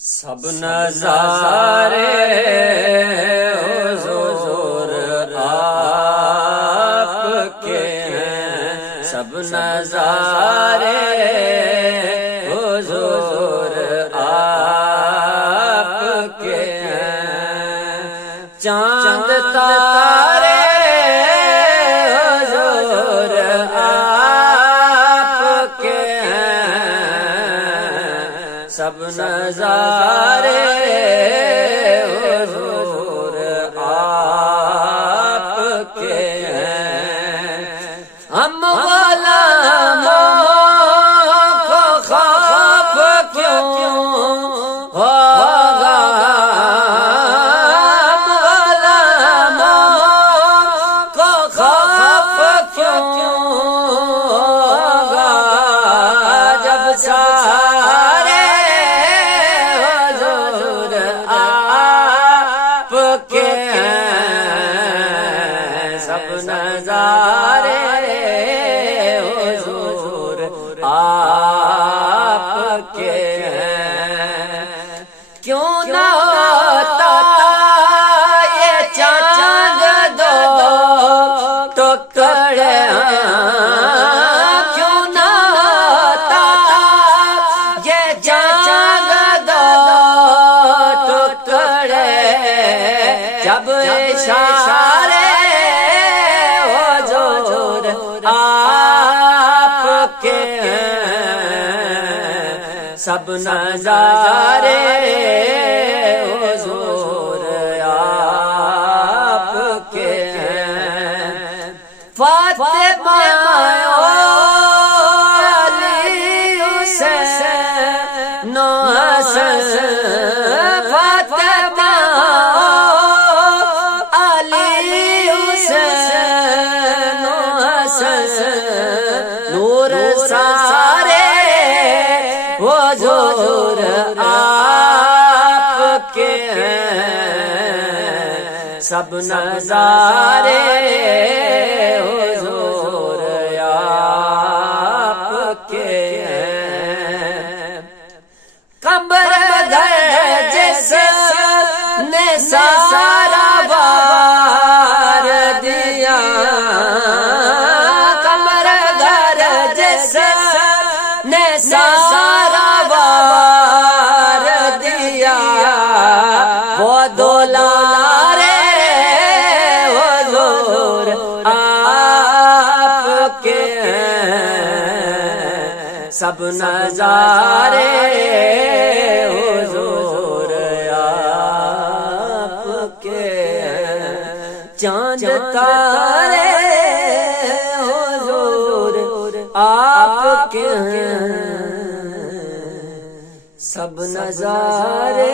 سب نظارے حضور آپ کے ہیں، سب نظارے حضور آپ کے ہیں، چاند تارے حضور آپ کے ہیں، سب نظارے حضور آپ کے ہیں، ہم غلاموں کو خوف کیوں ہوگا، ہم غلاموں کو خوف کیوں ہوگا، جب سارے حضور آپ کے ہیں، سب نظارے حضور آپ کے ہیں، کیوں نہ ہوتا یہ چاند دو ٹکڑے، کیوں نہ ہوتا یہ چاند دو ٹکڑے، جب اشارے حضور آپ کے ہیں، سب نظارے حضور آپ کے ہیں، فاطمہ علی حسین حسن، فاطمہ علی حسین حسن، نور سارے حضور آپ کے ہیں، سب نظارے حضور آپ کے ہیں، قبر گھر جس نے سارا بار دیا، قبر گھر جس نے سارا بار دیا، وہ دولارے حضور آپ کے ہیں، سب نظارے حضور آپ کے ہیں، چاند تارے حضور آپ کے ہیں، سب نظارے